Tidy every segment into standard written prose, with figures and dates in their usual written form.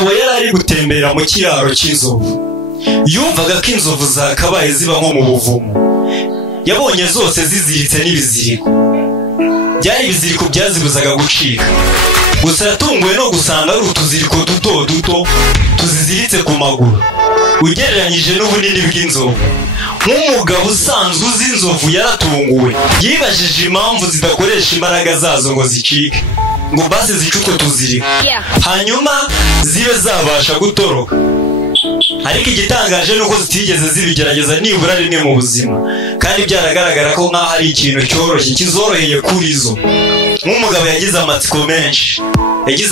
umugabo yari ari gutembera mu kiraro cy'inzovu. Yumvaga ko inzovu zakabaye ziba nko mu buvumo. Yabonye zose ziziritse n'ibiziriko. Byari ibiziriko byazibuzaga gucika. Gusa yatunguwe no gusanga ari utuziriko duto duto tuziziritse ku maguru. Ugereranyije n'ubunini bw'inzovu. Nk'umugabo usanzwe uzi inzovu yaratunguwe. Yibajije impamvu zidakoresha imbaraga zazo ngo zicike, ngo basi zice utwo tuziriko, hanyuma zibe zabasha gutoroka. Ariko igitangaje nuko zitigeze zibigerageza nibura rimwe mu buzima, kandi byaragaragara ko nk'aho ari ikintu cyoroshye kizoroheye kuri zo. Nk'umugabo yagize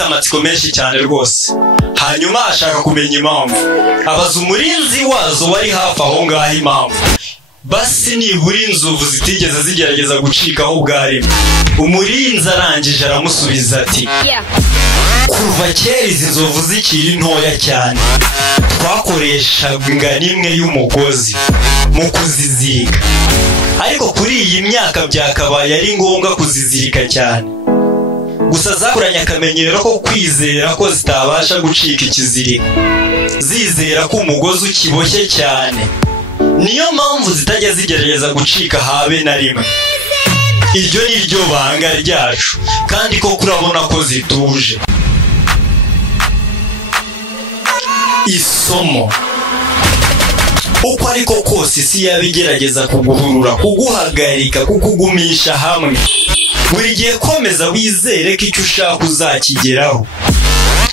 amatsiko menshi cyane rwose. Hanyuma ashaka kumenya impamvu. Abaza umurinzi wazo wari hafi aho ngaho impamvu. Basi nibura inzovu zitigeze zigerageza gucikaho bwari. Umurinzi arangije aramusubiza ati, kuva kera izi nzovu zikiri ntoya cyane twakoreshaga ingano imwe y'umugozi mu kuzizirika, ariko kuri iyi myaka byakabaye ari ngombwa kuzizirika cyane. Gusa zakuranye akamenyero ko kwizera ko zitabasha gucika ikiziriko, zizera ko umugozi ukiboshye cyane. Niyo mpamvu zitajya zigerageza gucika habe na rimwe. Iryo ni ryo banga ryacu, kandi ko kurabona ko zituje. Isomo: uko ariko kose isi yabigerageza kuguhurura, kuguhagarika, kukugumisha hamwe, buri gihe komeza wizere ko icyo ushaka uzakigeraho.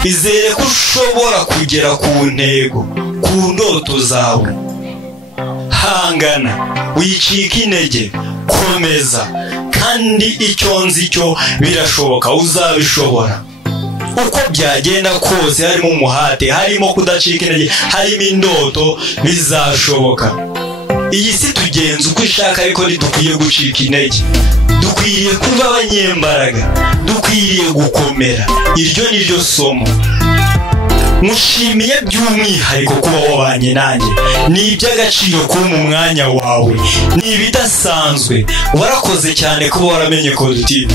Izere ko ushobora kugera ku ntego, ku ndoto zawe. Hangana, wicika intege, komeza, kandi icyo nzi cyo birashoboka, uzabishobora. Uko byagenda kose, harimo umuhate, harimo kudacika intege, harimo indoto, bizashoboka. Iyi si tugenza uko ishaka, ariko ntidukwiye gucika intege. Dukwiriye kuba abanyembaraga, dukwiriye gukomera. Iryo ni ryo somo. Mushimiye by'umwihariko kuba wabanye nanjye. Ni iby'agaciro kuba mu mwanya wawe, ni ibidasanzwe. Warakoze cyane kuba waramenye Code TV,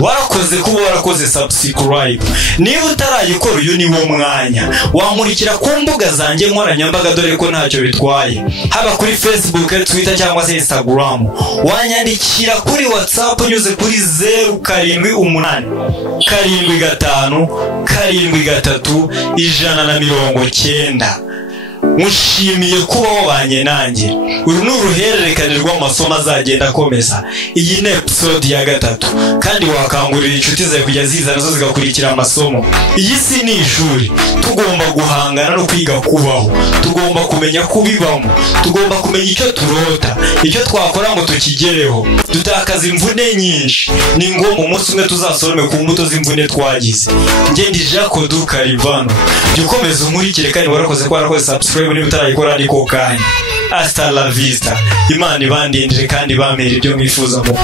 warakoze kuba warakoze subscribe. Niba utarayikora, uyu ni wo mwanya. Wankurikira ku mbuga zanjye nkoranyambaga, dore ko ntacyo bitwaye, haba kuri Facebook, Twitter cyangwa se Instagram. Wanyandikira kuri WhatsApp unyuze kuri 078 75 73 190. Mushimiye kuba wabanye nanjye. Uru ni uruhererekane rw'amasomo azagenda akomeza. Iyi ni episode ya 3, kandi wakangurira inshuti zawe kujya ziza nazo zigakurikira amasomo. Iyi si ni ishuri. Tugomba guhangana no kwiga kubaho. Tugomba kumenya kubibamo. Tugomba kumenya icyo turota, icyo twakora ngo tukigereho. Dutakaza imvune nyinshi. Ni ngombwa umunsi umwe tuzasorome ku mbuto z'imvune twagize. Njye ndi Jaco Dukarivano. Jya ukomeza unkurikire, kandi warakoze ko warakoze subscribe niba utarayikora, ariko kanya. Hasta la vista. Imana ibandindire kandi bampere ibyo mwifuza mu